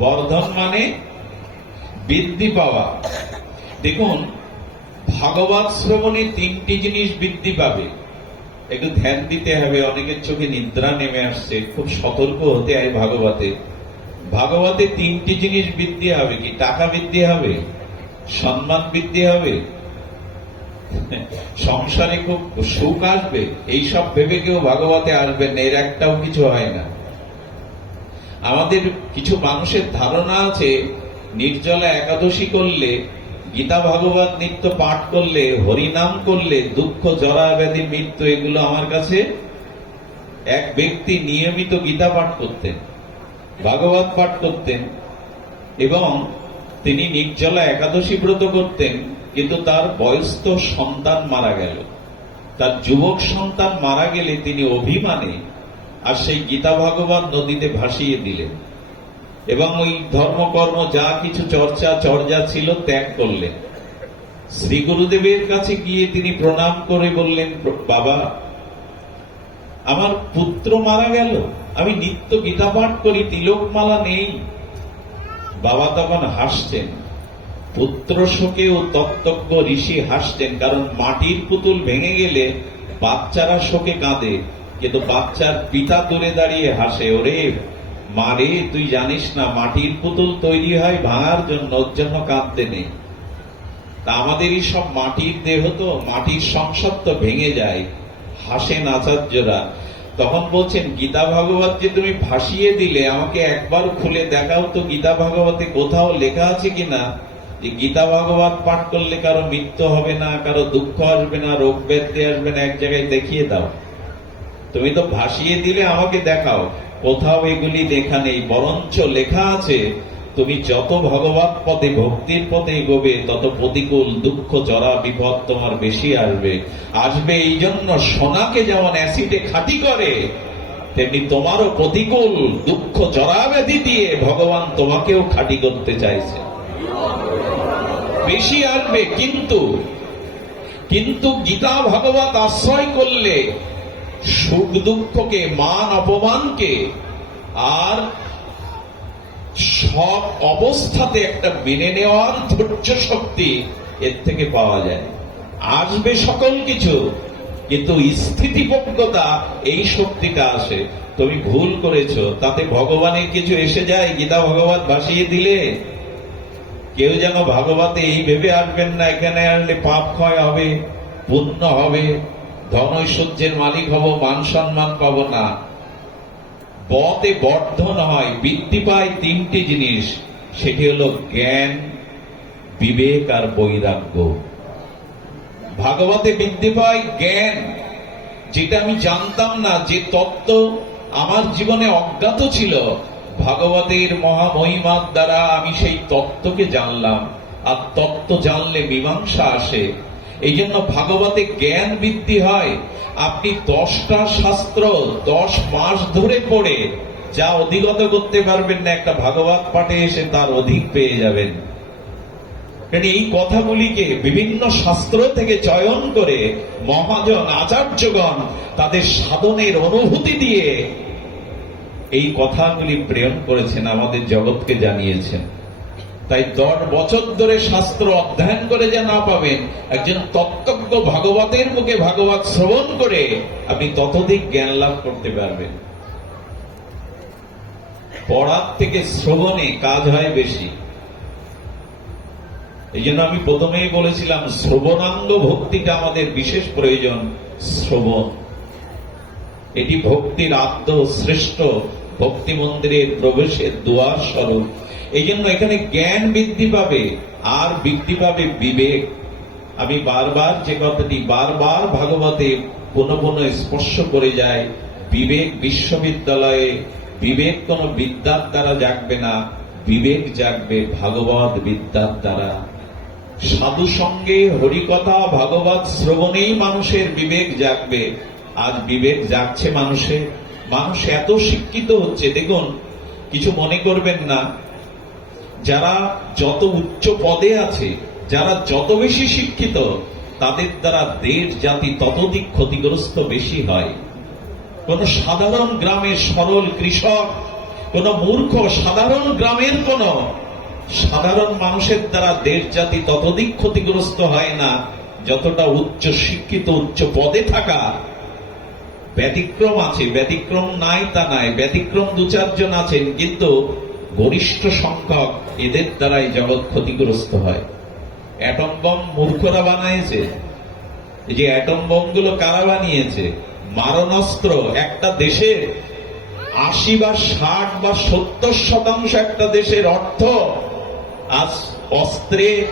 বর্ধন মানে বৃদ্ধি পাওয়া। দেখুন, ভাগবত শ্রবণে তিনটি জিনিস বৃদ্ধি পাবে, একটু ধ্যান দিতে হবে। অনেকের চোখে নিদ্রা নেমে আসছে, খুব সতর্ক হতে হয়। ভাগবতে তিনটি জিনিস বৃদ্ধি হবে। কি? টাকা বৃদ্ধি হবে, সম্মান বৃদ্ধি হবে, সংসারে খুব সুখ আসবে। এইসব ভেবে কেউ ভাগবতে আসবেন না, এর একটাও কিছু হয় না। আমাদের কিছু মানুষের ধারণা আছে নির্জলা একাদশী করলে, গীতা ভাগবত নিত্য পাঠ করলে, হরিনাম করলে দুঃখ, জরা ব্যাধি, মৃত্যু এগুলো আমার কাছে। এক ব্যক্তি নিয়মিত গীতা পাঠ করতেন, ভাগবত পাঠ করতেন এবং তিনি নির্জলা একাদশী ব্রত করতেন, কিন্তু তার বয়স্ক সন্তান মারা গেল। তার যুবক সন্তান মারা গেলে তিনি অভিমানে আর সেই গীতা ভাগবত নদীতে ভাসিয়ে দিলেন এবং ওই ধর্মকর্ম যা কিছু চর্চা ছিল ত্যাগ করলেন। শ্রী গুরুদেবের কাছে গিয়ে তিনি প্রণাম করে বললেন, বাবা, আমার পুত্র মারা গেল, আমি নিত্য গীতা পাঠ করি, তিলকমালা নেই। বাবা তখন হাসছেন। পুত্র শোকে ও তত্ত্বজ্ঞ ঋষি হাসতেন, কারণ মাটির পুতুল ভেঙে গেলে বাচ্চারা শোকে কাঁদে, কিন্তু বাচ্চার পিতা দূরে দাঁড়িয়ে হাসে, ওরে মারে, তুই জানিস না মাটির পুতুল তৈরি হয় ভাঙার জন্য, ওর জন্য কাঁদতে নেই। তা আমাদের এই সব মাটির দেহ, তো মাটির সংসার তো ভেঙে যায়। হাসেন আচার্যরা। তখন বলছেন, গীতা ভাগবত যে তুমি ভাসিয়ে দিলে, আমাকে একবার খুলে দেখাও তো গীতা ভাগবতে কোথাও লেখা আছে কিনা যে গীতা ভাগবত পাঠ করলে কারো মৃত্যু হবে না, কারো দুঃখ আসবে না, রোগ ব্যাধি আসবে না। এক জায়গায় দেখিয়ে দাও। তুমি তো ভাসিয়ে দিলে, আমাকে দেখাও। কোথাও এগুলি লেখা নেই, বরঞ্চ লেখা আছে তুমি যত ভগবত পদে, ভক্তির পথে এগোবে, তত প্রতিকূল দুঃখ, জরা বিপদ তোমার বেশি আসবে। এই জন্য সোনাকে যেমন অ্যাসিডে খাঁটি করে, তেমনি তোমারও প্রতিকূল দুঃখ, জরা ব্যাধি দিয়ে ভগবান তোমাকেও খাঁটি করতে চাইছে। বেশি আসবে, কিন্তু গীতা ভাগবত আশ্রয় করলে সুখ দুঃখকে, মান অপমানকে আর সব অবস্থাতে একটা মেনে নেওয়ার ধৈর্য শক্তি এর থেকে পাওয়া যায়। আসবে সকল কিছু, কিন্তু স্থিতিপ্রজ্ঞতা, এই শক্তিটা আসে। তুমি ভুল করেছো, তাতে ভগবানের কিছু এসে যায় গীতা ভাগবত ভাসিয়ে দিলে? কেউ যেন ভাগবতে এই ভেবে আসবেন না এখানে আসলে পাপ ক্ষয় হবে, পুণ্য হবে, ধন ঐশ্বর্যের মালিক হব, মান সম্মান পাবো না। বতে বর্ধন হয়, বৃদ্ধি পায় তিনটি জিনিস, সেটি হলো জ্ঞান, বিবেক আর বৈরাগ্য। ভাগবতে বৃদ্ধি পায় জ্ঞান, যেটা আমি জানতাম না, যে তত্ত্ব আমার জীবনে অজ্ঞাত ছিল, ভাগবতের মহামহিমার দ্বারা আমি সেই তত্ত্বকে জানলাম। আর তত্ত্ব জানলে মীমাংসা আসে। এই জন্য ভাগবতে জ্ঞান বৃদ্ধি হয়। আপনি 10টা শাস্ত্র 10 মাস ধরে পড়ে যা অধিগত করতে পারবেন না, একটা ভাগবত পাঠে এসে তার অধিক পেয়ে যাবেন। এই কথাগুলিকে বিভিন্ন শাস্ত্র থেকে চয়ন করে মহাজন আচার্যগণ তাদের সাধনের অনুভূতি দিয়ে এই কথাগুলি প্রেরণ করেছেন, আমাদের জগৎকে জানিয়েছেন। তাই 10 বছর ধরে শাস্ত্র অধ্যয়ন করে যা না পাবেন, একজন তত্ত্বজ্ঞ ভাগবতের মুখে ভাগবত শ্রবণ করে আপনি ততোধিক জ্ঞান লাভ করতে পারবেন। পড়ার থেকে শ্রবণে কাজ হয় বেশি। এই জন্য আমি প্রথমেই বলেছিলাম, শ্রবণাঙ্গ ভক্তিটা আমাদের বিশেষ প্রয়োজন। শ্রবণ, এটি ভক্তির আদ্য শ্রেষ্ঠ, ভক্তি মন্দিরের প্রবেশের দুয়ার স্বরূপ। এই জন্য এখানে জ্ঞান বৃদ্ধি পাবে আর বৃদ্ধি পাবে বিবেক। আমি বারবার যে কথাটি বারবার ভাগবতে পুনঃ পুনঃ স্পর্শ করে যায়, বিবেক বিশ্ববিদ্যালয়ে বিবেক কোন বিদ্যার দ্বারা জাগবে না, বিবেক জাগবে ভাগবত বিদ্যার দ্বারা। সাধু সঙ্গে হরিকথা ভাগবত শ্রবণেই মানুষের বিবেক জাগবে। আজ বিবেক জাগছে মানুষের। মানুষ এত শিক্ষিত হচ্ছে, দেখুন, কিছু মনে করবেন না, যারা যত উচ্চ পদে আছে, যারা যত বেশি শিক্ষিত, তাদের দ্বারা দেশ জাতি ততোধিক ক্ষতিগ্রস্ত বেশি হয়। কোন সাধারণ গ্রামের সরল কৃষক, কোন মূর্খ সাধারণ গ্রামের কোন সাধারণ মানুষের দ্বারা দেশ জাতি ততোধিক ক্ষতিগ্রস্ত হয় না যতটা উচ্চ শিক্ষিত উচ্চ পদে থাকা। ব্যতিক্রম আছে, ব্যতিক্রম নাই তা নাই, ব্যতিক্রম দু চারজন আছেন, কিন্তু গরিষ্ঠ সংখ্যক এদের দ্বারাই জগৎ ক্ষতিগ্রস্ত হয়। অ্যাটম বম মূর্খরা বানাইছে। এই যে অ্যাটম বম গুলো কারা বানিয়েছে? মারণাস্ত্র। একটা দেশের ৮০ বা ৬০ বা ৭০% একটা দেশের অর্থ আজ অস্ত্রের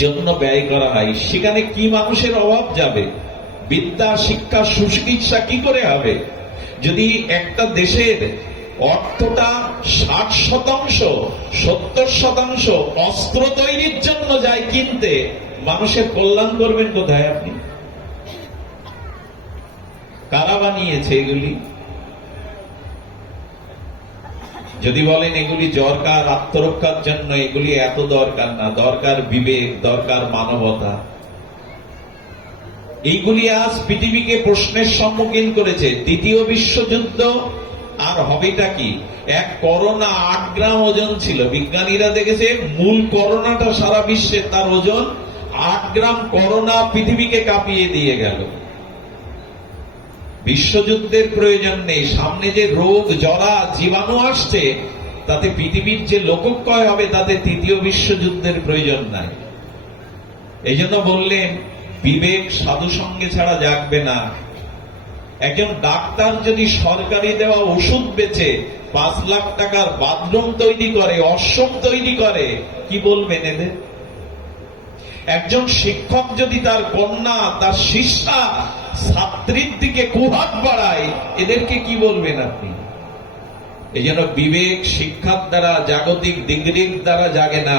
জন্য ব্যয় করা হয়। সেখানে কি মানুষের অভাব যাবে? বিদ্যা, শিক্ষা, সুচিকিৎসা কি করে হবে? যদি একটা দেশের অর্থটা ৬০%, ৭০% অস্ত্র তৈরির জন্য যায় কিনতে, মানুষের কল্যাণ করবেন কোথায় আপনি? কারা বানিয়েছে এগুলি? যদি বলেন এগুলি দরকার আত্মরক্ষার জন্য, এগুলি এত দরকার না। দরকার বিবেক, দরকার মানবতা। এইগুলি আজ পৃথিবীকে প্রশ্নের সম্মুখীন করেছে। তৃতীয় বিশ্বযুদ্ধ আর হবেটা কি? এক করোনা ৮ গ্রাম ওজন ছিল। বিজ্ঞানীরা দেখেছে মূল করোনাটা সারা বিশ্বে তার ওজন ৮ গ্রাম। করোনা পৃথিবীকে কাঁপিয়ে দিয়ে গেল। বিশ্বযুদ্ধের প্রয়োজন নেই। সামনে যে রোগ, জরা, জীবাণু আসছে, তাতে পৃথিবীর যে লোকক্ষয় হবে, তাতে তৃতীয় বিশ্বযুদ্ধের প্রয়োজন নাই। এই জন্য বললেন বিবেক সাধু সঙ্গে ছাড়া জাগবে না। একজন ডাক্তার যদি সরকারি দেওয়া ওষুধ বেচে ৫ লাখ টাকার বাথরুম তৈরি করে, অশ্বম তৈরি করে, কি বলবেন এদের? একজন শিক্ষক যদি তার কন্যা, তার শিষ্যা, ছাত্রীর দিকে কুহাত বাড়ায়, এদেরকে কি বলবেন আপনি? এই জন্য বিবেক শিক্ষার দ্বারা, জাগতিক ডিগ্রির দ্বারা জাগে না।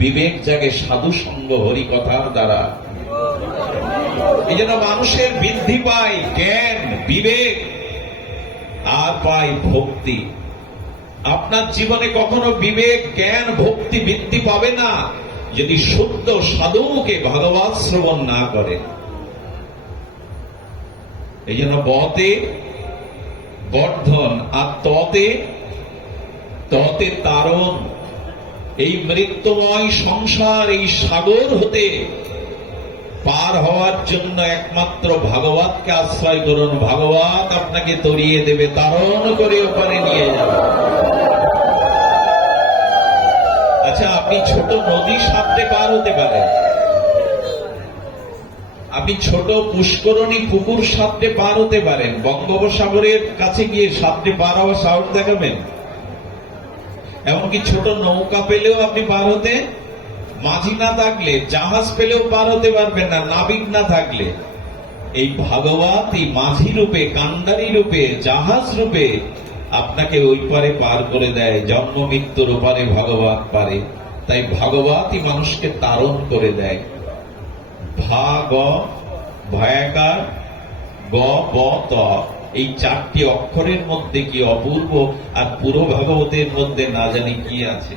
বিবেক জাগে সাধু সঙ্গ, হরি কথার দ্বারা। এই জন্য মানুষের বৃদ্ধি পায় জ্ঞান, বিবেক, আর পায় ভক্তি। আপনার জীবনে কখনো বিবেক, জ্ঞান, ভক্তি বৃদ্ধি পাবে না যদি শুদ্ধ সাধুকে ভগবৎ শ্রবণ না করে। এই জন্য বতে বর্ধন আর ততে ততে তারণ। এই মৃত্যুময় সংসার, এই সাগর হতে পার হওয়ার জন্য একমাত্র ভাগবতকে আশ্রয় করুন। ভাগবত আপনাকে তরিয়ে দেবে, তারণ করে ওপারে নিয়ে যাবে। আচ্ছা, আপনি ছোট নদী সাঁতরে পার হতে পারেন, আপনি ছোট পুষ্করণী পুকুর সাঁতরে পার হতে পারেন। বঙ্গোপসাগরের কাছে গিয়ে সাঁতরে পার হওয়ার সাহস দেখাবেন? এমনকি ছোট নৌকা পেলেও আপনি পার হতে, মাঝি না থাকলে, জাহাজ পেলেও পার হতে পারবেন না, নাবিক না থাকলে। এই ভাগবত এই মাঝি রূপে, কান্ডারি রূপে, জাহাজ রূপে আপনাকে ওই পারে পার করে দেয়। জন্ম মৃত্যুর ওপারে ভাগবত পারে। তাই ভাগবতই মানুষকে তারণ করে দেয়। ভাগ ভয়াকার গ ব ত, এই ৪টি অক্ষরের মধ্যে কি অপূর্ব! আর পুরো ভাগবতের মধ্যে না জানি কি আছে।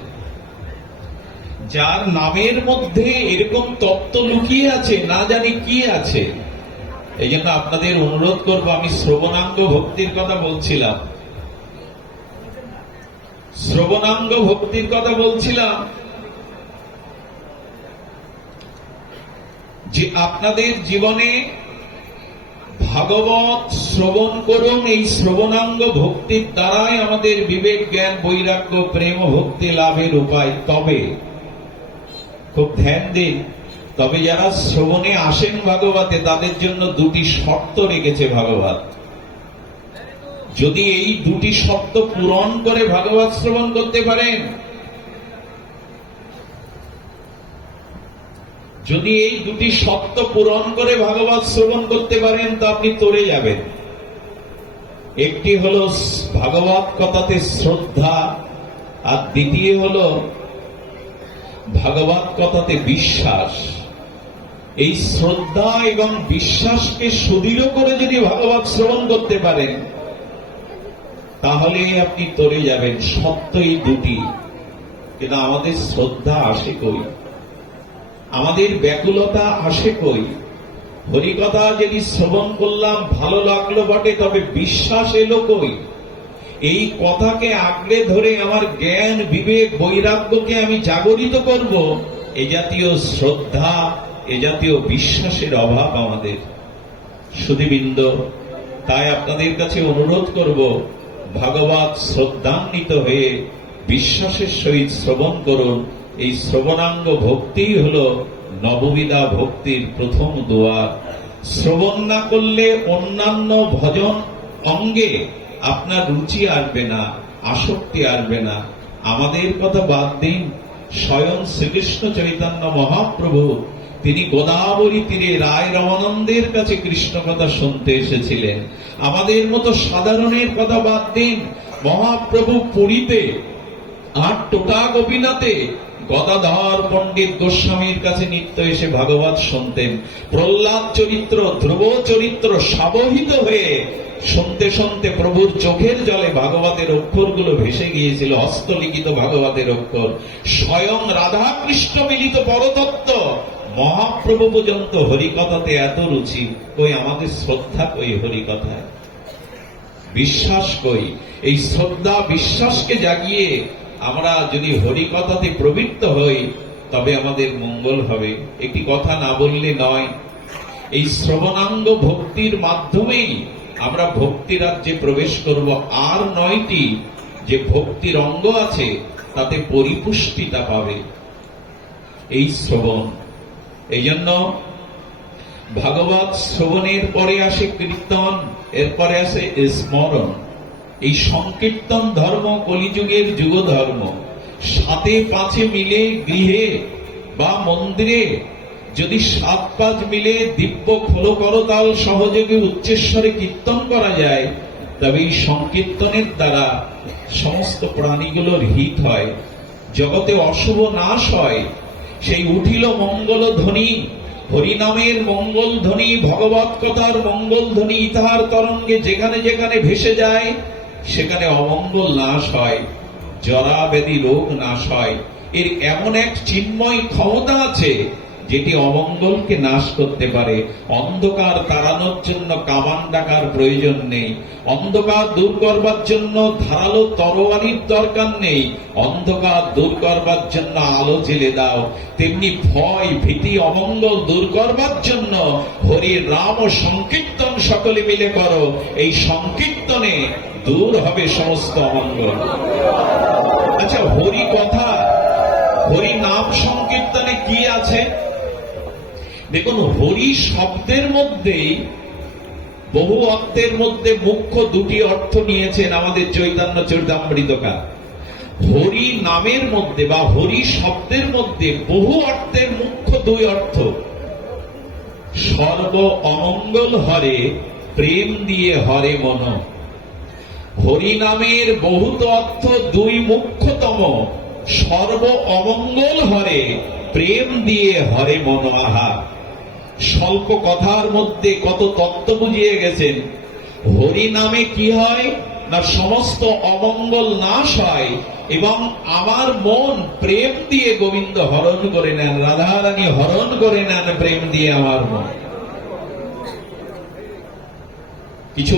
যার নামের মধ্যে এরকম তত্ত্ব লুকিয়ে আছে, না জানি কি আছে। এই জন্য আপনাদের অনুরোধ করব, আমি শ্রবণাঙ্গ ভক্তির কথা বলছিলাম, শ্রবণাঙ্গ ভক্তির কথা বলছিলাম, যে আপনাদের জীবনে ভাগবত শ্রবণ করুন। এই শ্রবণাঙ্গ ভক্তির দ্বারাই আমাদের বিবেক, জ্ঞান, বৈরাগ্য, প্রেম, ভক্তি লাভের উপায়। তবে খুব ধ্যান দিন, তবে যারা শ্রবণে আসেন ভাগবতে, তাদের জন্য 2টি শর্ত রেখেছে ভাগবত। যদি এই 2টি শর্ত পূরণ করে ভাগবত শ্রবণ করতে পারেন, যদি এই 2টি শর্ত পূরণ করে ভাগবত শ্রবণ করতে পারেন, তো আপনি তরে যাবেন। একটি হলো ভাগবত কথাতে শ্রদ্ধা, আর দ্বিতীয় হলো ভাগবত কথাতে বিশ্বাস। এই শ্রদ্ধা এবং বিশ্বাসকে সুদৃঢ় করে যদি ভাগবত শ্রবণ করতে পারেন, তাহলে আপনি তরে যাবেন। সত্য এই 2টি। কিন্তু আমাদের শ্রদ্ধা আসে কই? আমাদের ব্যাকুলতা আসে কই? হরিকথা যদি শ্রবণ করলাম, ভালো লাগলো বটে, তবে বিশ্বাস এলো কই? এই কথাকে আঁকড়ে ধরে আমার জ্ঞান বিবেক বৈরাগ্যকে আমি জাগরিত করব, এ জাতীয় শ্রদ্ধা, এ জাতীয় বিশ্বাসের অভাব আমাদের। সুধীবৃন্দ, তাই আপনাদের কাছে অনুরোধ করব, ভাগবত শ্রদ্ধান্বিত হয়ে বিশ্বাসের সহিত শ্রবণ করুন। এই শ্রবণাঙ্গ ভক্তিই হল নববিধা ভক্তির প্রথম দুয়ার। শ্রবণ না করলে অন্যান্য ভজন অঙ্গে আপনার রুচি আসবে না, আসক্তি আসবে না। আমাদের কথা বাদ দিন, স্বয়ং শ্রীকৃষ্ণ চৈতন্য মহাপ্রভু তিনি গোদাবরী তীরে রায় রমানন্দের কাছে কৃষ্ণ কথা শুনতে এসেছিলেন। আমাদের মতো সাধারণের কথা বাদ দিন, মহাপ্রভু পুরীতে আর টোটা গোপীনাথে গদাধর পণ্ডিত গোস্বামীর কাছে নিত্য এসে ভাগবত শুনতেন। প্রহ্লাদ চরিত্র, ধ্রুব চরিত্র সাবহিত হয়ে শুনতে শুনতে প্রভুর চোখের জলে ভাগবতের অক্ষরগুলো ভেসে গিয়েছিল, হস্তলিখিত ভাগবতের অক্ষর। স্বয়ং রাধা কৃষ্ণ মিলিত পরতত্ত্ব মহাপ্রভু পর্যন্ত হরিকথাতে এত রুচি। কই আমাদের শ্রদ্ধা, কই হরিকথায় বিশ্বাস, কই? এই শ্রদ্ধা বিশ্বাসকে জাগিয়ে আমরা যদি হরিকথাতে প্রবৃত্ত হই, তবে আমাদের মঙ্গল হবে। একটি কথা না বললে নয়, এই শ্রবণাঙ্গ ভক্তির মাধ্যমেই আমরা ভক্তি রাজ্যে প্রবেশ করব। আর 9টি যে ভক্তির অঙ্গ আছে তাতে পরিপুষ্টিতা পাবে এই শ্রবণ। এই জন্য ভাগবত শ্রবণের পরে আসে কীর্তন, এরপরে আসে স্মরণ। এই সংকীর্তন ধর্ম কলিযুগের যুগ ধর্ম। 7-5 মিলে গৃহে বা মন্দিরে যদি 7-5 মিলে দিব্য খোল করতাল সহযোগে উচ্চস্বরে কীর্তন করা যায়, তবে এই সংকীর্তনের দ্বারা সমস্ত প্রাণীগুলোর হিত হয়, জগতে অশুভ নাশ হয়। সেই উঠিল মঙ্গল ধ্বনি, হরিনামের মঙ্গল ধ্বনি, ভগবত কথার মঙ্গল ধ্বনি ইতাহার তরঙ্গে যেখানে যেখানে ভেসে যায়, সেখানে অমঙ্গল নাশ হয়, জরা ব্যাধি রোগ নাশ হয়। এর এমন এক চিন্ময় ক্ষমতা আছে যেটি অমঙ্গলকে নাশ করতে পারে। অন্ধকার তাড়ানোর জন্য কামান ডাকার প্রয়োজন নেই, অন্ধকার দূর করবার জন্য ধারালো তরোয়ারির দরকার নেই, অন্ধকার দূর করবার জন্য আলো জেলে দাও। তেমনি ভয় ভীতি অমঙ্গল দূর করবার জন্য হরি রাম ও সংকীর্তন সকলে মিলে করো। এই সংকীর্তনে দূর হবে সমস্ত অমঙ্গল। আচ্ছা, হরি কথা, হরি নাম সংকীর্তনে কি আছে? দেখুন, হরি শব্দের মধ্যেই বহু অর্থের মধ্যে মুখ্য 2টি অর্থ নিয়েছেন আমাদের চৈতন্য চরিতামৃতকার। হরি নামের মধ্যে বা হরি শব্দের মধ্যে বহু অর্থের মুখ্য 2 অর্থ। সর্ব অমঙ্গল হরে, প্রেম দিয়ে হরে মন। হরি নামের বহুত অর্থ 2 মুখ্যতম। সর্ব অমঙ্গল হরে, প্রেম দিয়ে হরে মন। আহা, স্বল্প কথার মধ্যে কত তত্ত্ব বুঝিয়ে গেছেন। হরি নামে কি হয় না, সমস্ত অমঙ্গল নাশ হয় এবং আমার মন প্রেম দিয়ে গোবিন্দ হরণ করে নেন, রাধারানী হরণ করে নেন প্রেম দিয়ে আমার মন। কিছু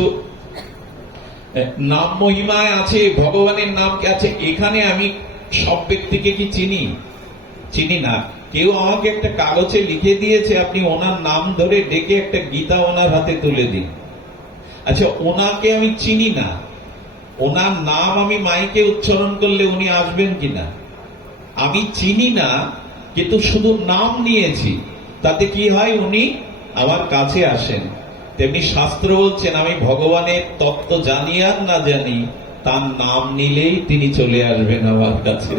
নাম মহিমায় আছে, ভগবানের নাম কি আছে। এখানে আমি সব ব্যক্তিকে কি চিনি? চিনি না। কেউ আমাকে একটা কাগজে লিখে দিয়েছে, আপনি ওনার নাম ধরে ডেকে একটা গীতা ওনার হাতে তুলে দিন। আচ্ছা, ওনাকে আমি চিনি না, ওনার নাম আমি মাইকে উচ্চারণ করলে উনি আসবেন কিনা? আমি চিনি না, কিন্তু শুধু নাম নিয়েছি, তাতে কি হয়? উনি আমার কাছে আসেন। তেমনি শাস্ত্র বলছেন, আমি ভগবানের তত্ত্ব জানি আর না জানি, তার নাম নিলেই তিনি চলে আসবেন আমার কাছে।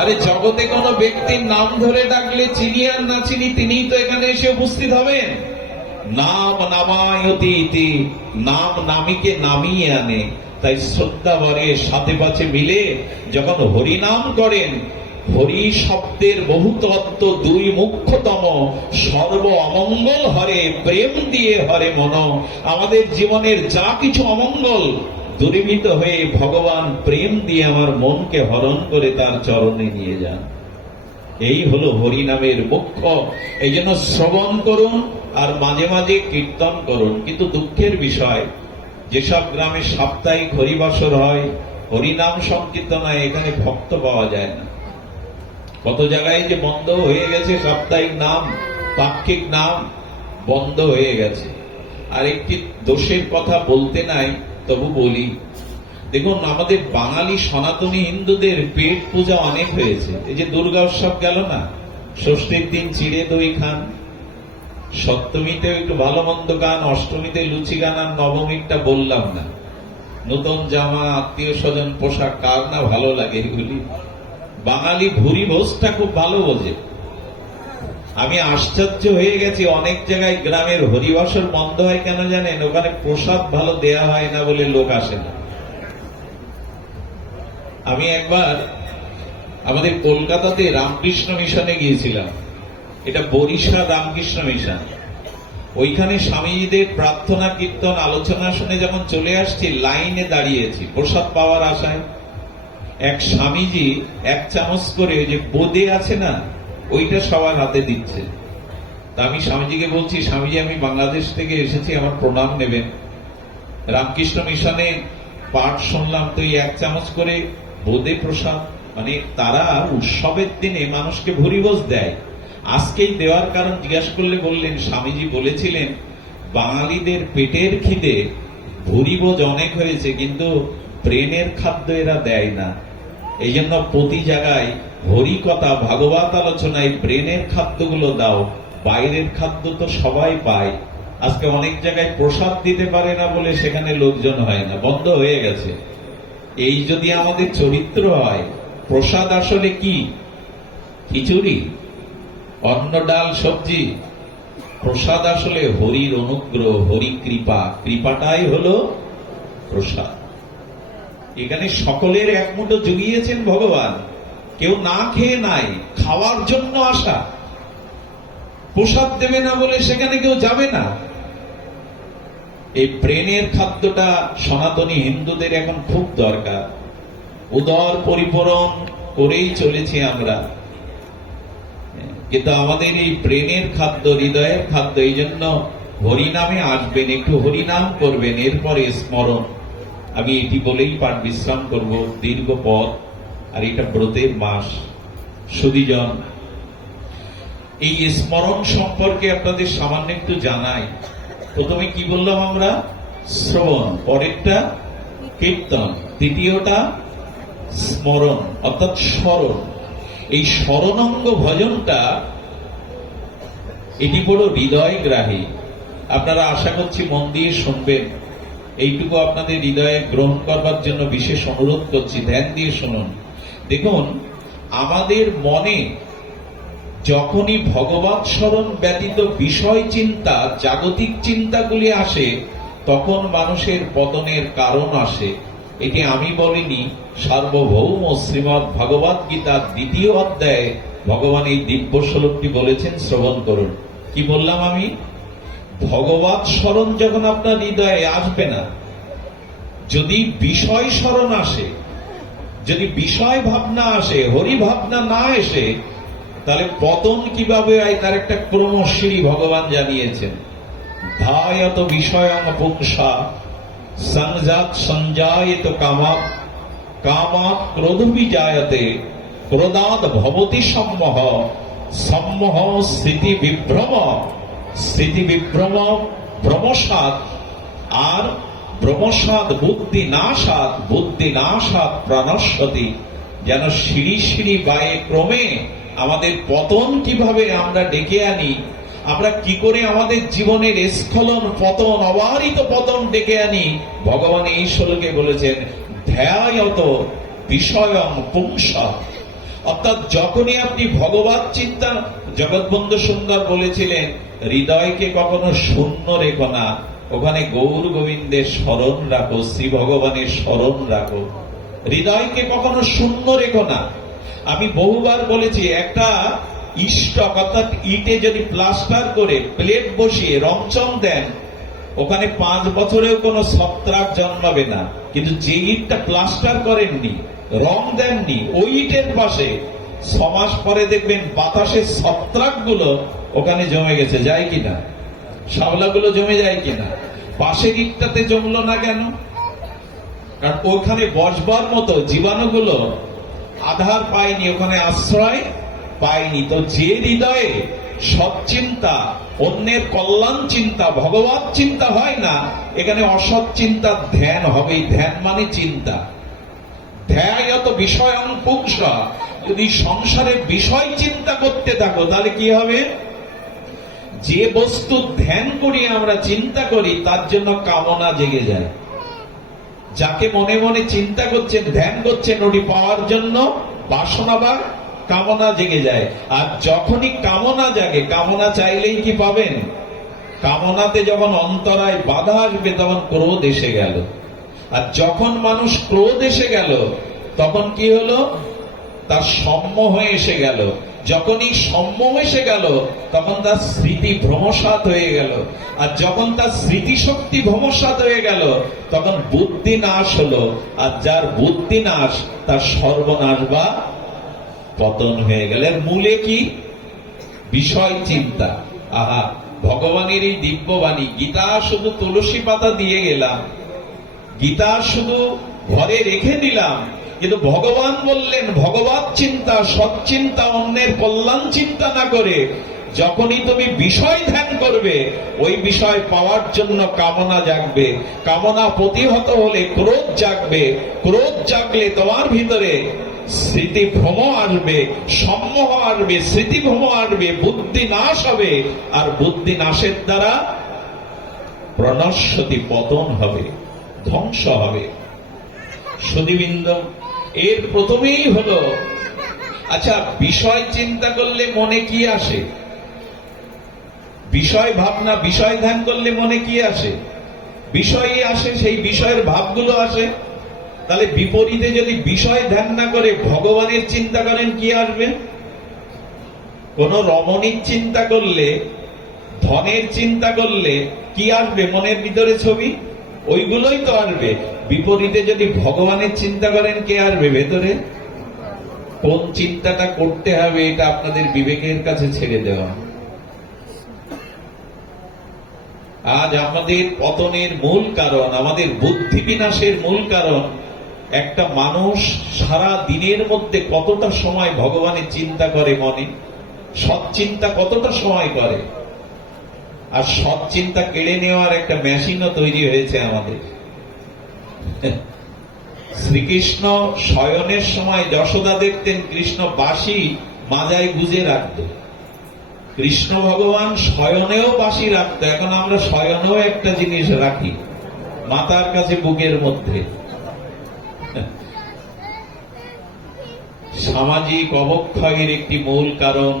আরে, জগতে কোন ব্যক্তির নাম ধরে ডাকলে চিনি আর না চিনি, তিনিই তো এখানে এসে উপস্থিত হবেন। নাম নামায়তি ইতি, নাম নামীকে নামিয়ে আনে। তাই শ্রদ্ধা ভরে 7-5 মিলে যখন হরিনাম করেন, হরি শব্দের বহুত অর্থ 2 মুখ্যতম। সর্ব অমঙ্গল হরে, প্রেম দিয়ে হরে মন। আমাদের জীবনের যা কিছু অমঙ্গল দূরীভূত হয়ে ভগবান প্রেম দিয়ে আমার মনকে হরণ করে তার চরণে নিয়ে যান। এই হলো হরিনামের মুখ্য। এই জন্য শ্রবণ করুন আর মাঝে মাঝে কীর্তন করুন। কিন্তু দুঃখের বিষয়, যেসব গ্রামে সাপ্তাহিক হরিবাসর হয়, হরিনাম সংকীর্তন হয়, এখানে ভক্ত পাওয়া যায় না। কত জায়গায় যে বন্ধ হয়ে গেছে, সাপ্তাহিক নাম, পাক্ষিক নাম বন্ধ হয়ে গেছে। আর একটি দোষের কথা বলতে নাই, তবু বলি। দেখুন, আমাদের বাঙালি সনাতনী হিন্দুদের পেট পূজা অনেক হয়েছে। এই যে দুর্গা উৎসব গেল না, ষষ্ঠীর দিন চিড়ে দই খান, সপ্তমীতে একটু ভালো মন্দ গান, অষ্টমীতে লুচি গান, আর নবমীটা বললাম না। নতুন জামা, আত্মীয় স্বজন, পোশাক কার না ভালো লাগে এগুলি। বাঙালি ভুরি ভোজটা খুব ভালো বোঝে। আমি আশ্চর্য হয়ে গেছি, অনেক জায়গায় গ্রামের হরিবাসর বন্ধ হয় কেন জানেন? ওখানে প্রসাদ ভালো দেয়া হয় না বলে লোক আসে না। আমি একবার আমাদের কলকাতাতে রামকৃষ্ণ মিশনে গিয়েছিলাম, এটা বরিশা রামকৃষ্ণ মিশন। ওইখানে স্বামীজিদের প্রার্থনা কীর্তন আলোচনা শুনে যখন চলে আসছি, লাইনে দাঁড়িয়েছি প্রসাদ পাওয়ার আশায়। এক স্বামীজি 1 চামচ করে যে বোঁদে আছে না, ওইটা সবার হাতে দিচ্ছে। তা আমি স্বামীজিকে বলছি, স্বামীজি আমি বাংলাদেশ থেকে এসেছি, আমার প্রণাম নেবেন। রামকৃষ্ণ মিশনে পাঠ শুনলাম, তো এই 1 চামচ করে বোঁদে প্রসাদ, মানে তারা উৎসবের দিনে মানুষকে ভুরিভোজ দেয়। আজকেই দেওয়ার কারণ জিজ্ঞাসা করলে বললেন, স্বামীজি বলেছিলেন বাঙালিদের পেটের খিদে ভুরিভোজ অনেক হয়েছে, কিন্তু ব্রেনের খাদ্য এরা দেয় না। এই জন্য প্রতি জায়গায় হরিকথা, ভাগবত আলোচনায় ব্রেনের খাদ্যগুলো দাও, বাইরের খাদ্য তো সবাই পায়। আজকে অনেক জায়গায় প্রসাদ দিতে পারে না বলে সেখানে লোকজন হয় না, বন্ধ হয়ে গেছে। এই যদি আমাদের চরিত্র হয়, প্রসাদ আসলে কি? খিচুড়ি, অন্ন, ডাল, সবজি? প্রসাদ আসলে হরির অনুগ্রহ, হরি কৃপা, কৃপাটাই হলো প্রসাদ। এখানে সকলের এক মুঠো জুগিয়েছেন ভগবান, কেউ না খেয়ে নাই, খাওয়ার জন্য আসা। প্রসাদ দেবে না বলে সেখানে কেউ যাবে না। এই ব্রেনের খাদ্যটা সনাতনী হিন্দুদের এখন খুব দরকার। উদর পরিপূরণ করেই চলেছি আমরা, কিন্তু আমাদের এই ব্রেনের খাদ্য, হৃদয়ের খাদ্য। এই জন্য হরিনামে আসবেন, একটু হরিনাম করবেন, এরপরে স্মরণ। আমি এটি বলেই পাঠ বিশ্রাম করব, দীর্ঘ পথ, আর এটা ব্রতের মাস। সুধীজন, এই স্মরণ সম্পর্কে আপনাদের সামান্য একটু জানাই। প্রথমে কি বললাম আমরা? শ্রবণ, পরেরটা কীর্তন, তৃতীয়টা স্মরণ অর্থাৎ স্মরণ। এই স্মরণাঙ্গ ভজনটা এটি বড় হৃদয়গ্রাহী। আপনারা আশা করছি মন দিয়ে শুনবেন। এইটুকু আপনাদের হৃদয়ে গ্রহণ করবার জন্য বিশেষ অনুরোধ করছি, ধ্যান দিয়ে শুনুন। দেখুন, আমাদের মনে যখনই ভগবৎ স্মরণ ব্যতীত বিষয় চিন্তা, জাগতিক চিন্তাগুলি আসে, তখন মানুষের পতনের কারণ আসে। এটি আমি বলিনি, সার্বভৌম শ্রীমৎ ভগবত গীতার 2য় অধ্যায়ে ভগবান এই দিব্য শ্লোকটি বলেছেন, শ্রবণ করুন। কি বললাম আমি? ভগবৎ স্মরণ যখন আপনার হৃদয়ে আসবে না, যদি বিষয় স্মরণ আসে, যদি বিষয় ভাবনা আসে, হরি ভাবনা না এসে, তাহলে পতন কিভাবে হয় তার একটা ক্রমশিরি ভগবান জানিয়েছেন। ধায়ত বিষয়ং পুংসা সংজাত সঞ্জায়িত কামাৎ, কামাৎ ক্রোধবি জায়তে, ক্রোধাৎ ভবতি সম্মোহ, সম্মোহ স্মৃতি বিভ্রম, স্মৃতি বিভ্রম ভ্রমসাৎ, আর ভ্রমসাৎ বুদ্ধি নাশাৎ, বুদ্ধি নাশাৎ প্রাণস্বতি। যেন সিঁড়ি সিঁড়ি বায়ে ক্রমে আমাদের পতন কিভাবে আমরা ডেকে আনি, আমরা কি করে আমাদের জীবনের স্খলন, পতন, অবারিত পতন ডেকে আনি, ভগবান এই শ্লোকে বলেছেন ধ্যায়ত বিষয়ং পুংসা। অর্থাৎ যখনই আপনি ভগবত চিন্তা, জগৎবন্ধু সুন্দর বলেছিলেন হৃদয়কে কখনো শূন্য রেখো না, ওখানে গৌর গোবিন্দের স্মরণ রাখো, শ্রী ভগবানের স্মরণ রাখো। হৃদয়কে কখনো শূন্য রেখো না। আমি বহুবার বলেছি, একটা ইষ্টক অর্থাৎ ইটে যদি প্লাস্টার করে প্লেট বসিয়ে রংচং দেন, ওখানে 5 বছরেও কোনো ছত্রাক জন্মাবে না। কিন্তু যে ইটটা প্লাস্টার করেননি, রং দেননি, ওই ইটের পাশে 6 মাস পরে দেখবেন বাতাসের ছত্রাক গুলো ওখানে জমে গেছে, যায় কিনা? শাওলাগুলো জমে যায় কিনা? পাশের ইটটাতে জমলো না কেন? কারণ ওখানে বসবার মতো জীবাণুগুলো আধার পায়নি, ওখানে আশ্রয় পায়নি। তো যে হৃদয়ে সৎচিন্তা, অন্যের কল্যাণ চিন্তা, ভগবত চিন্তা হয় না, এখানে অসৎ চিন্তার ধ্যান হবে। ধ্যান মানে চিন্তা। ধ্যায়ত বিষয়ং পুংসা, যদি সংসারের বিষয় চিন্তা করতে থাকো তাহলে কি হবে? যে বস্তু ধ্যান করি আমরা, চিন্তা করি, তার জন্য কামনা জেগে যায়। যাকে মনে মনে চিন্তা করছেন, ধ্যান করছেন, ওটি পাওয়ার জন্য বাসনা বা কামনা জেগে যায়। আর যখনই কামনা জাগে, কামনা চাইলেই কি পাবেন? কামনাতে যখন অন্তরায় বাধা আসবে তখন ক্রোধ এসে গেল। আর যখন মানুষ ক্রোধ এসে গেল তখন কি হলো? তার সম্মোহ এসে গেল। যখনই সম্মোহ এসে গেল তখন তার স্মৃতি ভ্রমসাৎ হয়ে গেল। আর যখন তার স্মৃতিশক্তি ভ্রমসাৎ হয়ে গেল তখন বুদ্ধি নাশ হলো। আর যার বুদ্ধি নাশ তার সর্বনাশ বা পতন হয়ে গেল। এর মূলে কি? বিষয় চিন্তা। আহা, ভগবানের এই দিব্যবাণী। গীতা শুধু তুলসী পাতা দিয়ে গেলাম, গীতা শুধু ঘরে রেখে দিলাম, কিন্তু ভগবান বললেন ভগবত চিন্তা, সৎচিন্তা, অন্যের কল্যাণ চিন্তা না করে যখনই তুমি বিষয় ধ্যান করবে, ওই বিষয় পাওয়ার জন্য কামনা জাগবে। কামনা প্রতিহত হলে ক্রোধ জাগবে। ক্রোধ জাগলে তোমার ভিতরে স্মৃতিভ্রম আসবে, সম্মোহ আসবে, স্মৃতিভ্রম আসবে, বুদ্ধি নাশ হবে। আর বুদ্ধি নাশের দ্বারা প্রণশ্যতি, পতন হবে, ধ্বংস হবে। সুধীবৃন্দ, এর প্রথমেই হলো, আচ্ছা বিষয় চিন্তা করলে মনে কি আসে? বিষয় ভাবনা, বিষয় ধ্যান করলে মনে কি আসে? বিষয়ই আসে, সেই বিষয়ের ভাবগুলো আসে। তাহলে বিপরীতে যদি বিষয় ধ্যান না করে ভগবানের চিন্তা করেন, কি আসবে? কোন রমণীর চিন্তা করলে, ধনের চিন্তা করলে কি আসবে মনের ভিতরে? ছবি, ওইগুলোই তো আসবে। বিপরীতে যদি ভগবানের চিন্তা করেন, কে আসবে ভেতরে? কোন চিন্তাটা করতে হবে এটা আপনাদের বিবেকের কাছে ছেড়ে দেওয়া। আজ আমাদের পতনের মূল কারণ, আমাদের বুদ্ধি বিনাশের মূল কারণ, একটা মানুষ সারা দিনের মধ্যে কতটা সময় ভগবানের চিন্তা করে মনে, সৎ চিন্তা কতটা সময় করে। আর সৎ চিন্তা কেড়ে নেওয়ার একটা মেশিনও তৈরি হয়েছে আমাদের। শ্রীকৃষ্ণ শয়নের সময় যশোদা দেখতেন কৃষ্ণ বাঁশি মাজায় গুজে রাখত। কৃষ্ণ ভগবান শয়নেও বাঁশি রাখত। এখন আমরা শয়নেও একটা জিনিস রাখি মাতার কাছে, বুকের মধ্যে। সামাজিক অবক্ষয়ের একটি মূল কারণ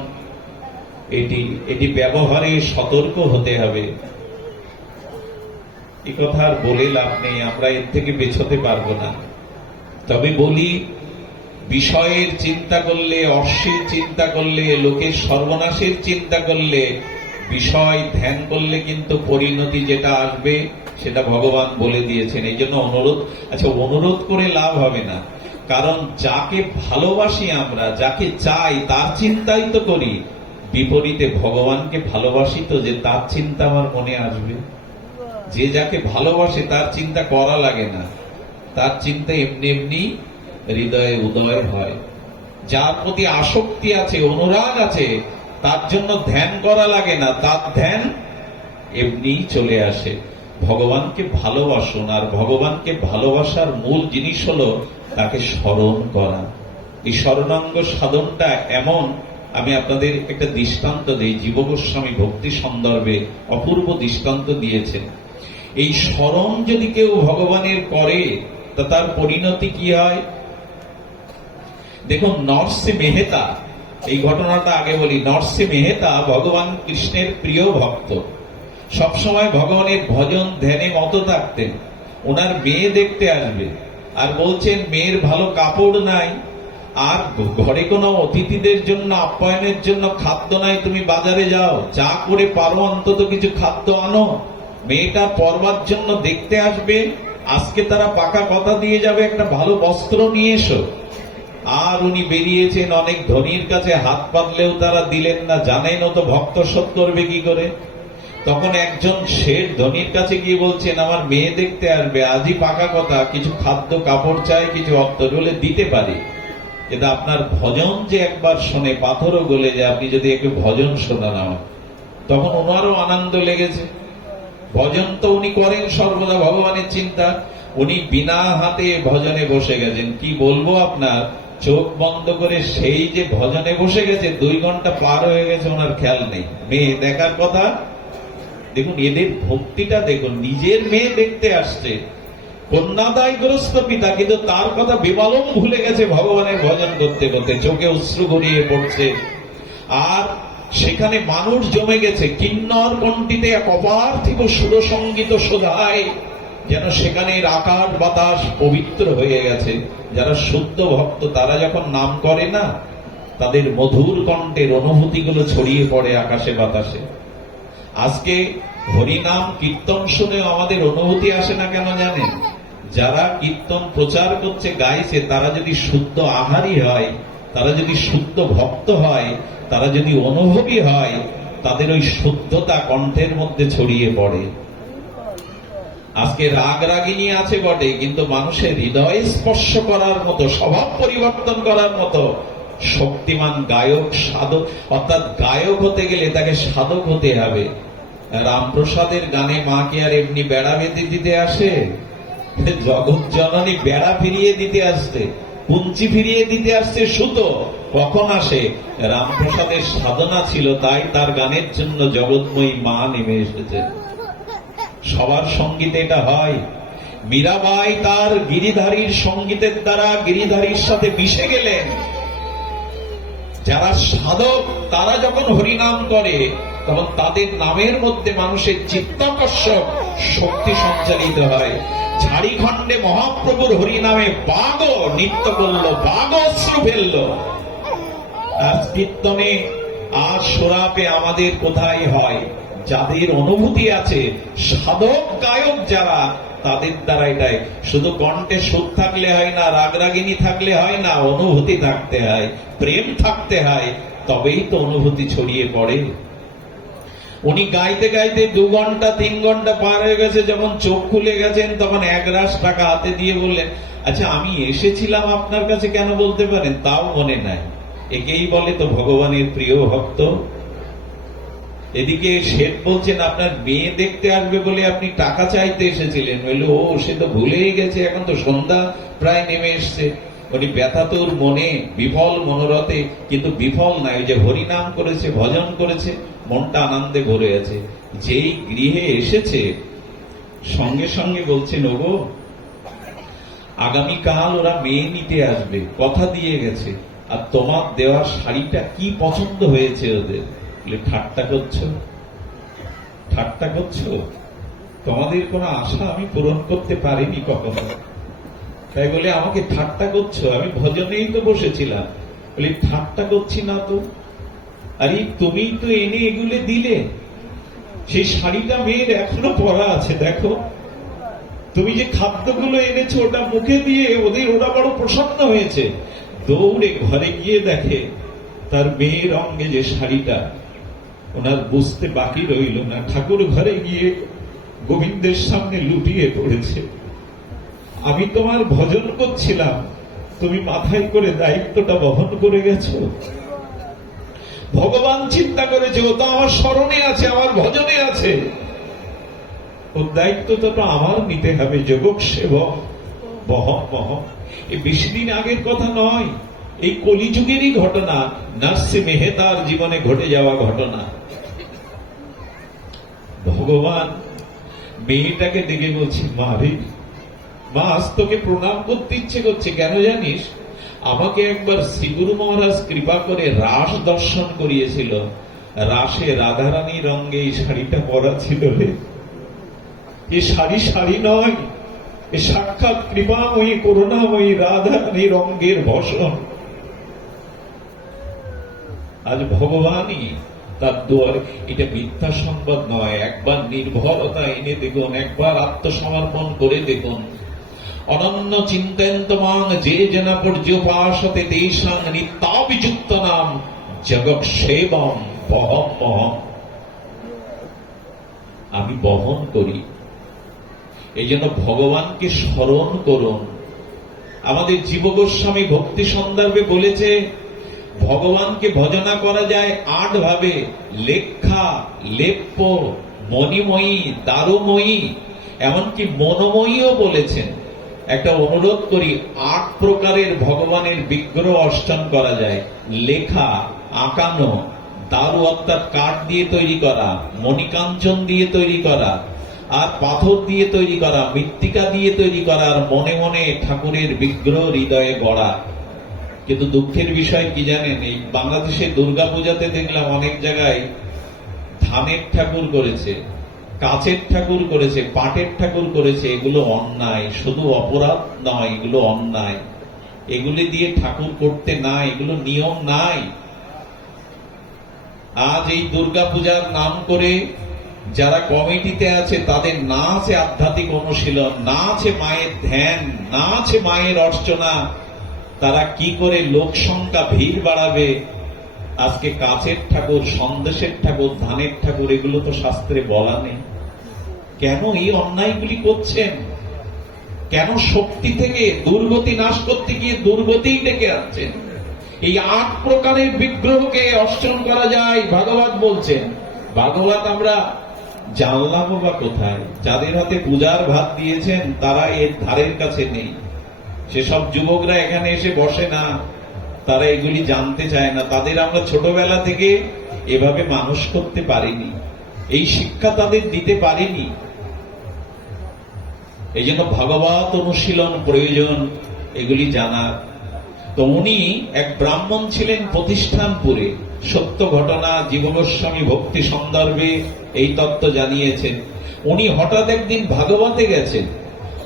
এটি ব্যবহারে সতর্ক হতে হবে। এই কথা আর বলে লাভ নেই, আমরা এর থেকে বেছোতে পারবো না। তবে বলি, বিষয়ের চিন্তা করলে, অশ্লীল চিন্তা করলে, লোকের সর্বনাশের চিন্তা করলে, বিষয় ধ্যান করলে কিন্তু পরিণতি যেটা আসবে সেটা ভগবান বলে দিয়েছেন। এই জন্য অনুরোধ, আচ্ছা অনুরোধ করে লাভ হবে না, কারণ যাকে ভালোবাসি আমরা, যাকে চাই তার চিন্তাই তো করি। বিপরীতে ভগবানকে ভালোবাসি তো যে তার চিন্তা আমার মনে আসবে। যে যাকে ভালোবাসে তার চিন্তা করা লাগে না, তার চিন্তা এমনি এমনি হৃদয়ে উদয় হয়। যার প্রতি আসক্তি আছে, অনুরাগ আছে, তার জন্য ধ্যান করা লাগে না, তার ধ্যান এমনি চলে আসে। ভগবানকে ভালোবাসুন। আর ভগবানকে ভালোবাসার মূল জিনিস হলো তাকে স্মরণ করা। এই শরণাঙ্গ সাধনটা এমন, আমি আপনাদের একটা দৃষ্টান্ত দিই। জীব গোস্বামী ভক্তি সন্দর্ভে অপূর্ব দৃষ্টান্ত দিয়েছেন। এই স্মরণ যদি কেউ ভগবানের করে তা তার পরিণতি কি হয় দেখুন। নরসিংহ মেহতা, এই ঘটনাটা আগে বলি। নরসিংহ মেহতা ভগবান কৃষ্ণের প্রিয় ভক্ত, সবসময় ভগবানের ভজন ধ্যানে মত থাকতেন। ওনার মেয়ে দেখতে আসবে আর বলছেন মেয়ের ভালো কাপড় নাই, আর ঘরে কোনো অতিথিদের জন্য আপ্যায়নের জন্য খাদ্য নাই, তুমি বাজারে যাও, যা করে পারো অন্তত কিছু খাদ্য আনো। মেয়েটা পরবার জন্য দেখতে আসবে, আজকে তারা পাকা কথা দিয়ে যাবে একটা ভালো বস্ত্র নিয়ে এসো। আর উনি বেরিয়েছেন, অনেক ধনীর কাছে হাত পাতলেও তারা দিলেন না। জানেন ও তো ভক্ত শোধ করবে কি করে। তখন একজন শেঠ ধনীর কাছে গিয়ে বলছেন, আমার মেয়ে দেখতে আসবে, আজই পাকা কথা, কিছু খাদ্য কাপড় চাই, কিছু অর্থ হলে দিতে পারি, কিন্তু আপনার ভজন যে একবার শোনে পাথরও গলে যায়, আপনি যদি একটু ভজন শোনান আমার। তখন ওনারও আনন্দ লেগেছে। ভজন তো উনি করেন সর্বদা, ভগবানের চিন্তা। উনি বিনা হাতে ভজনে বসে গেছেন। কি বলবো আপনার, চোখ বন্ধ করে সেই যে ভজনে বসে গেছে, 2 ঘন্টা পার হয়ে গেছে, ওনার খেয়াল নেই। মেয়ে দেখার কথা, দেখুন এদের ভক্তিটা দেখুন, নিজের মেয়ে দেখতে আসছে, কন্যাদায়গ্রস্ত পিতা, কিন্তু তার কথা বিমালম ভুলে গেছে ভগবানের ভজন করতে করতে, চোখে অশ্রু গড়িয়ে পড়ছে। আর সেখানে মানুষ জমে গেছে, কিন্নর কণ্ঠিতে এক অপার্থিব সুরসঙ্গীত শোধায়, যেন সেখানে আকাশ বাতাস পবিত্র হয়ে গেছে। যারা শুদ্ধ ভক্ত তারা যখন নাম করে না, তাদের মধুর কণ্ঠের অনুভূতিগুলো ছড়িয়ে পড়ে আকাশে বাতাসে। আজকে হরিনাম কীর্তন শুনেও আমাদের অনুভূতি আসে না কেন জানেন? যারা কীর্তন প্রচার করছে, গাইছে, তারা যদি শুদ্ধ আহারী হয়, তারা যদি শুদ্ধ ভক্ত হয়, তারা যদি অনুভবী হয়, তাদের ওই শুদ্ধতা কণ্ঠের মধ্যে ছড়িয়ে পড়ে। আজকে রাগ রাগিনী আছে বটে, কিন্তু মানুষের হৃদয় স্পর্শ করার মতো, স্বভাব পরিবর্তন করার মতো শক্তিমান গায়ক, সাধক, অর্থাৎ গায়ক হতে গেলে তাকে সাধক হতে হবে। রামপ্রসাদের গানে মা কি আর এমনি বেড়া বেঁধে দিতে আসে? জগৎ জননী বেড়া ফিরিয়ে দিতে আসছে, কুঞ্চি ফিরিয়ে দিতে আসছে, সুতো কখন আসে? রামপ্রসাদের সাধনা ছিল, তাই তার গানের জন্য জগৎময়ী মা নেমে এসেছে। সবার সঙ্গীতে এটা হয়। মীরাবাই তার গিরিধারীর সঙ্গীতের দ্বারা গিরিধারীর সাথে মিশে গেলেন। যারা সাধক তারা যখন হরিনাম করে, তখন তাদের নামের মধ্যে মানুষের চিত্তাকর্ষক শক্তি সঞ্চালিত হয়। ঝাড়িখণ্ডে মহাপ্রভুর হরিনামে বাঘও নৃত্য করলো, বাঘও অশ্রু ফেললো। আর কীর্তনে আর সোরাপে আমাদের কোথায় হয়? যাদের অনুভূতি আছে, সাধক গায়ক যারা, তাদের দ্বারা এটাই। শুধু কণ্ঠে সুর থাকলে হয় না, রাগরাগিনী থাকলে হয় না, অনুভূতি থাকতে হয়, প্রেম থাকতে হয়, তবেই তো অনুভূতি ছড়িয়ে পড়ে। উনি গাইতে গাইতে 2 ঘন্টা 3 ঘন্টা পার হয়ে গেছে, যখন চোখ খুলে গেছেন তখন 1 রাশ টাকা হাতে দিয়ে বললেন, আচ্ছা আমি এসেছিলাম আপনার কাছে, কেন বলতে পারেন? তাও মনে নাই। একেই বলে তো ভগবানের প্রিয় ভক্ত। এদিকে শেঠ বলছেন, আপনার মেয়ে দেখতে আসবে বলে আপনি টাকা চাইতে এসেছিলেন। বলল, ও সে তো ভুলেই গেছে, এখন তো সন্ধ্যা প্রায় নেমে এসছে। উনি ব্যথাতুর মনে, বিফল মনোরথে, কিন্তু বিফল নাই, যে হরিনাম করেছে, ভজন করেছে, মনটা আনন্দে ভরে আছে। যেই গৃহে এসেছে, সঙ্গে সঙ্গে বলছেন, ওগো আগামীকাল ওরা মেয়ে নিতে আসবে, কথা দিয়ে গেছে, আর তোমার দেওয়ার শাড়িটা কি পছন্দ হয়েছে ওদের। ঠাট্টা করছো? ঠাট্টা করছো? তোমাদের কোনো আশা আমি পূরণ করতে পারিনি কখনো, তাই বলে আমাকে ঠাট্টা করছো? আমি ভজনেই তো বসেছিলাম। বলি, ঠাট্টা করছি না তো। আরে তুমি তো এনে এগুলো দিলে, সেই শাড়িটা মেয়ের এখনো পরা আছে, দেখো। তুমি যে খাদ্যগুলো এনেছো, ওটা মুখে দিয়ে ওরা বড় প্রসন্ন হয়েছে। দৌড়ে ঘরে গিয়ে দেখে তার মেয়ের অঙ্গে যে শাড়িটা, ওনার বুঝতে বাকি রইল না। ঠাকুর ঘরে গিয়ে গোবিন্দের সামনে লুটিয়ে পড়েছে। আমি তোমার ভজন করছিলাম, তুমি মাথায় করে দায়িত্বটা বহন করে গেছো। ভগবান চিন্তা করেছে, ও তো আমার স্মরণে আছে, আমার ভজনে আছে, ওর দায়িত্বটা তো আমার নিতে হবে। জগৎ সেবক বহম। এই বেশি দিন আগের কথা নয়, এই কলিযুগেরই ঘটনা, নার্সি মেহতার জীবনে ঘটে যাওয়া ঘটনা। ভগবান মেয়েটাকে ডেকে বলছি, মা রে, মা আজ তোকে প্রণাম করতে ইচ্ছে করছে, কেন জানিস? আমাকে একবার শ্রীগুরু মহারাজ কৃপা করে রাস দর্শন করিয়েছিল। রাসে রাধারানী রঙে এই শাড়িটা পরা ছিল রে। এ শাড়ি নয়, এ সাক্ষাৎ কৃপাময়ী করুণাময়ী রাধারানী রঙের ভসন। আজ ভগবানই তার দুয়ারে। এটা মিথ্যা সংবাদ নয়। একবার নির্ভরতা এনে দেখুন, একবার আত্মসমর্পণ করে দেখুন। অনন্য চিন্তয়ন্তমাং যে জনা পর্যুপাসতে তেষাং নিত্যাভিযুক্ত নাম জগৎ সেবম বহম মহম। আমি বহন করি। এই জন্য ভগবানকে স্মরণ করুন। আমাদের জীব গোস্বামী ভক্তি সন্দর্ভে বলেছে ভগবানকে ভজনা করা যায় 8 ভাবে: লেখ্যা, লেপ্য, মণিময়ী, দারুময়ী, এমনকি মনোময়ীও বলেছেন। একটা অনুরোধ করি, 8 প্রকারের ভগবানের বিগ্রহ অর্চন করা যায়। লেখা, আঁকানো, দারু অর্থাৎ কাঠ দিয়ে তৈরি করা, মণিকাঞ্চন দিয়ে তৈরি করা, আর পাথর দিয়ে তৈরি করা, মৃত্তিকা দিয়ে তৈরি করা, আর মনে মনে ঠাকুরের বিগ্রহ হৃদয়ে গড়া। কিন্তু দুঃখের বিষয় কি জানেন, এই বাংলাদেশে দুর্গাপূজাতে দেখলাম অনেক জায়গায় ধানের ঠাকুর করেছে, কাচের ঠাকুর করেছে, পাটের ঠাকুর করেছে। এগুলো অন্যায়, শুধু অপরাধ নয়, এগুলো অন্যায়। এগুলি দিয়ে ঠাকুর করতে নাই, এগুলো নিয়ম নাই। আজ এই দুর্গাপূজার নাম করে যারা কমিটিতে আছে তাদের না আছে আধ্যাত্মিক অনুশীলন, না আছে মায়ের ধ্যান, না আছে মায়ের অর্চনা। তারা কি করে লোক সংখ্যা ভিড় বাড়াবে। আজকে কাছের ঠাকুর, সন্দেশের ঠাকুর, ধানের ঠাকুর, এগুলো তো শাস্ত্রে বলা নেই। কেন এই অন্যায়গুলি করছেন? কেন শক্তি থেকে দুর্গতি নাশ করতে গিয়ে দুর্গতিই ডেকে আনছেন? এই 8 প্রকারের বিগ্রহকে অর্চন করা যায় ভাগবত বলছেন। ভাগবত আমরা জানলাম বা কোথায়? যাদের হাতে পূজার ভাত দিয়েছেন তারা এর ধারের কাছে নেই। সেসব যুবকরা এখানে এসে বসে না, তারা এগুলি জানতে চায় না। তাদের আমরা ছোটবেলা থেকে এভাবে মানুষ করতে পারিনি, এই শিক্ষা তাদের দিতে পারিনি। এই জন্য ভাগবত অনুশীলন প্রয়োজন, এগুলি জানার। তো উনি এক ব্রাহ্মণ ছিলেন প্রতিষ্ঠানপুরে। সত্য ঘটনা, জীব গোস্বামী ভক্তি সন্দর্ভে এই তত্ত্ব জানিয়েছেন। উনি হঠাৎ একদিন ভাগবতে গেছেন।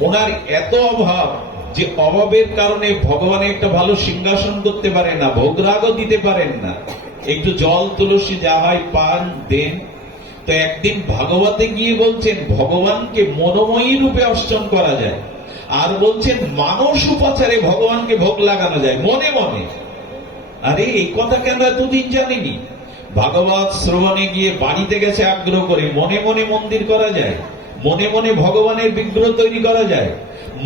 ওনার এত অভাব যে অভাবের কারণে ভগবানের একটা ভালো সিংহাসন করতে পারেন না, ভোগরাগও দিতে পারেন না। একটু জল তুলসী যা হয় পান দেন। তো একদিন ভাগবতে গিয়ে বলছেন ভগবানকে মনোময়ী রূপে অর্চন করা যায়, আর বলছেন মানস উপাচারে ভগবানকে ভোগ লাগানো যায় মনে মনে। আরে এই কথা কেন এতদিন জানিনি? ভাগবত শ্রবণে গিয়ে বাড়িতে গেছে আগ্রহ করে। মনে মনে মন্দির করা যায়, মনে মনে ভগবানের বিগ্রহ তৈরি করা যায়,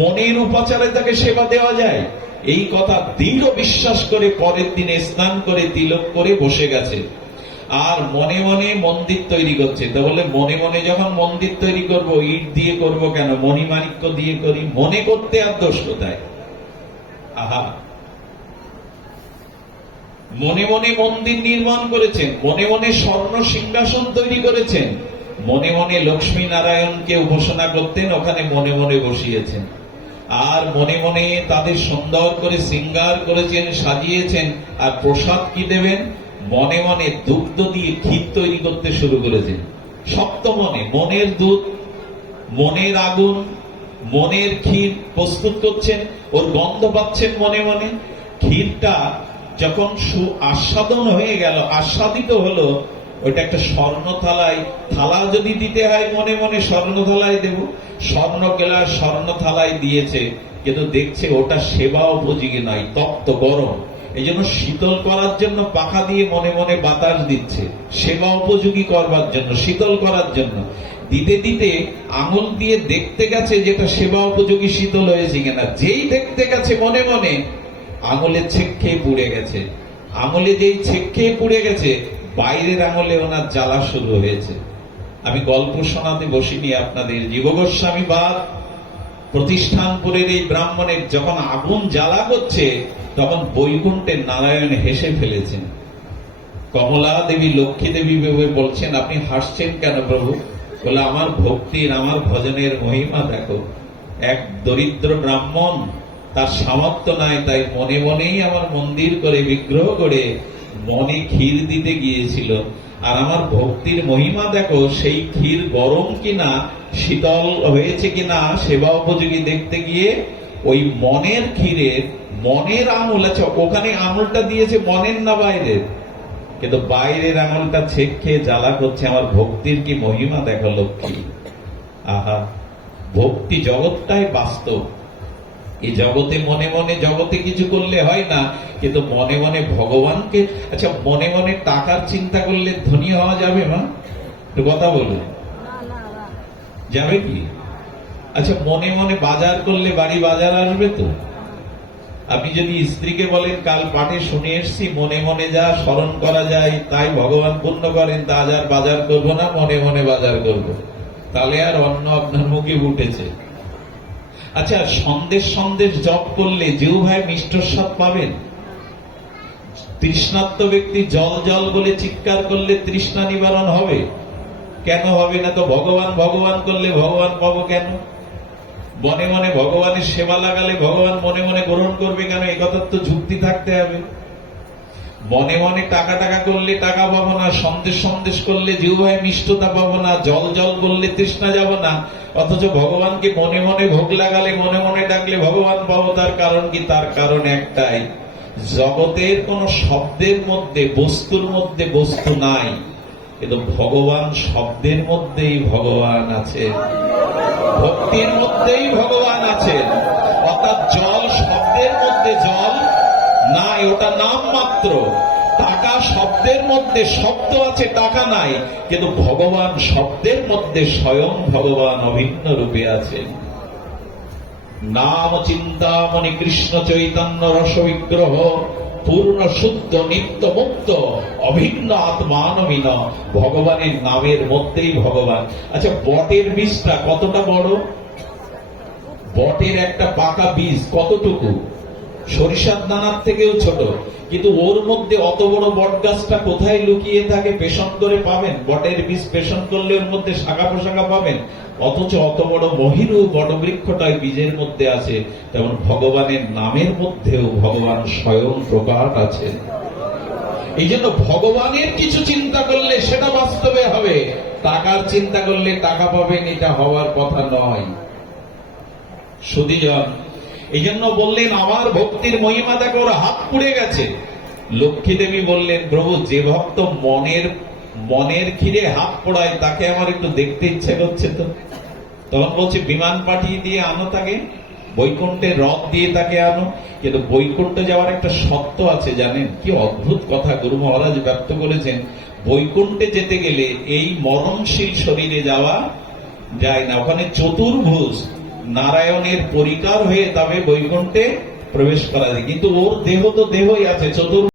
মনের উপাচারে তাকে সেবা দেওয়া যায়। এই কথা দৃঢ় বিশ্বাস করে পরের দিনে স্নান করে তিলক করে বসে গেছে, আর মনে মনে মন্দির তৈরি করছে। তো বলে মনে মনে যখন মন্দির তৈরি করব, ইট দিয়ে করব কেন, মণিমাণিক্য দিয়ে করি। মনে করতে আর দোষ কোথায়? আহা, মনে মনে মন্দির নির্মাণ করেছেন, মনে মনে স্বর্ণ সিংহাসন তৈরি করেছেন, মনে মনে লক্ষ্মী নারায়ণকে উপাসনা করতেন, ওখানে মনে মনে বসিয়েছেন। আর মনে মনে তাদের সুন্দর করে শৃঙ্গার করেছেন, সাজিয়েছেন। আর প্রসাদ কি দেবেন? মনে মনে দুগ্ধ দিয়ে ক্ষীর তৈরি করতে শুরু করেছেন। সপ্ত মনে, মনের দুধ, মনের আগুন, মনের ক্ষীর প্রস্তুত করছেন। ওর গন্ধ পাচ্ছেন মনে মনে। ক্ষীরটা যখন আস্বাদন হয়ে গেল, আস্বাদিত হলো, ওইটা একটা স্বর্ণ থালায়, থালা যদি দিতে হয় মনে মনে স্বর্ণ থালায় দেব, স্বর্ণ গেলার স্বর্ণ থালায় দিয়েছে। কিন্তু দেখছে ওটা সেবা উপযোগী নয়, তপ্ত গরম। এই জন্য শীতল করার জন্য পাখা দিয়ে মনে মনে বাতাস দিচ্ছে, সেবা উপযোগী করবার জন্য, শীতল করার জন্য। দিতে দিতে আঙুল দিয়ে দেখতে গেছে যেটা সেবা উপযোগী শীতল হয়েছে কিনা। যেই দেখতে গেছে মনে মনে, আঙুলে ছেক খেয়ে পুড়ে গেছে। আঙুলে যেই ছেক খেয়ে পুড়ে গেছে, বাইরের আঙুলে ওনার জ্বালা শুরু হয়েছে। আমি গল্প শোনাতে বসিনি আপনাদের। জীব গোস্বামী বাদ প্রতিষ্ঠানপুরের এই ব্রাহ্মণের যখন আগুন জ্বালা করছে, তখন বৈকুণ্ঠের নারায়ণ হেসে ফেলেছেন। কমলা দেবী, লক্ষ্মী দেবী ভেবে বলছেন, আপনি হাসছেন কেন প্রভু? বলে, আমার ভক্তির, আমার ভজনের মহিমা দেখো। এক দরিদ্র ব্রাহ্মণ, তার সামর্থ্য নাই, তাই মনে মনেই আমার মন্দির করে বিগ্রহ করে মনে ক্ষীর দিতে গিয়েছিল। আর আমার ভক্তির মহিমা দেখো, সেই ক্ষীর গরম কিনা, শীতল হয়েছে কিনা, সেবা উপযোগী দেখতে গিয়ে ওই মনের ক্ষীরের মনের আঙুল, আচ্ছা ওখানে আঙুলটা দিয়েছে মনের না বাইরের, কিন্তু বাইরের আঙুলটা ছেক খেয়ে জ্বালা করছে। আমার ভক্তির কি মহিমা দেখো লক্ষ্মী। আহা, ভক্তি জগৎটাই বাস্তব। এই জগতে মনে মনে জগতে কিছু করলে হয় না, কিন্তু মনে মনে ভগবানকে। আচ্ছা, মনে মনে টাকার চিন্তা করলে ধনী হওয়া যাবে? মা একটু কথা বলুন। যাবে কি? আচ্ছা, মনে মনে বাজার করলে বাড়ি বাজার আসবে তো? আপনি যদি স্ত্রীকে বলেন কাল পাঠে শুনে এসছি, মনে মনে যা স্মরণ করা যায় তাই ভগবান পূর্ণ করেন, তা আজ আর বাজার করবো না, মনে মনে বাজার করব, তাহলে আর অন্য আপনার মুখে উঠেছে। আচ্ছা, সন্দেশ সন্দেশ জপ করলে জিহ্বায় মিষ্টস্বাদ পাবেন? তৃষ্ণার্ত ব্যক্তি জল জল বলে চিৎকার করলে তৃষ্ণা নিবারণ হবে? কেন হবে না? তো ভগবান ভগবান করলে ভগবান পাবো কেন? মনে মনে ভগবানের সেবা লাগালে ভগবান মনে মনে গ্রহণ করবে কেন? এই কথার তো যুক্তি থাকতে হবে। মনে মনে টাকা টাকা করলে টাকা পাবো না, সন্দেশ সন্দেশ করলে জিহ্বায় মিষ্টতা পাবো না, জল জল বললে তৃষ্ণা যাব না, অথচ ভগবানকে মনে মনে ভোগ লাগালে, মনে মনে ডাকলে ভগবান পাবো। তার কারণ কি? তার কারণ একটাই, জগতের কোন শব্দের মধ্যে, বস্তুর মধ্যে বস্তু নাই, কিন্তু ভগবান শব্দের মধ্যেই ভগবান আছেন, ভক্তির মধ্যেই ভগবান আছেন। অর্থাৎ জল শব্দের মধ্যে জল নাই, ওটা নাম মাত্র। টাকা শব্দের মধ্যে শব্দ আছে, টাকা নাই, কিন্তু ভগবান শব্দের মধ্যে স্বয়ং ভগবান অভিন্ন রূপে আছেন। নাম চিন্তামণি কৃষ্ণ চৈতন্য রস বিগ্রহ পূর্ণ শুদ্ধ নিত্য মুক্ত অভিন্ন আত্মানবিন, ভগবানের নামের মধ্যেই ভগবান। আচ্ছা, বটের বীজটা কতটা বড়? বটের একটা পাকা বীজ কতটুকু? সরিষার দানার থেকেও ছোট, কিন্তু ওর মধ্যে অত বড় বট গাছটা কোথায় লুকিয়ে থাকে? পেষণ করে পাবেন? বটের বীজ পেষণ করলে ওর মধ্যে শাখা প্রশাখা পাবেন, অথচ অত বড় মহিরু বটবৃক্ষটাই বীজের মধ্যে আছে। তেমন ভগবানের নামের মধ্যেও ভগবান স্বয়ং প্রকাশ আছেন। এই জন্য ভগবানের কিছু চিন্তা করলে সেটা বাস্তবে হবে, টাকার চিন্তা করলে টাকা পাবেন এটা হওয়ার কথা নয়। সুধীজন, এই জন্য বললেন আমার ভক্তির মহিমা দেখো, ওর হাত পুড়ে গেছে। লক্ষ্মী দেবী বললেন, প্রভু যে ভক্ত মনের খিরে হাত পোড়ায় তাকে আমার একটু দেখতে ইচ্ছে করছে। তো তখন বলছে বিমান পাঠিয়ে দিয়ে আনো তাকে, বৈকুণ্ঠে রথ দিয়ে তাকে আনো। কিন্তু বৈকুণ্ঠে যাওয়ার একটা শর্ত আছে, জানেন? কি অদ্ভুত কথা গুরু মহারাজ ব্যক্ত করেছেন। বৈকুণ্ঠে যেতে গেলে এই মরণশীল শরীরে যাওয়া যায় না, ওখানে চতুর্ভুজ নারায়ণের পরিকার হয়ে তবে বৈকুণ্ঠে প্রবেশ করা যায়। কিন্তু ওর দেহ তো দেহই আছে, চতুর্ভুজ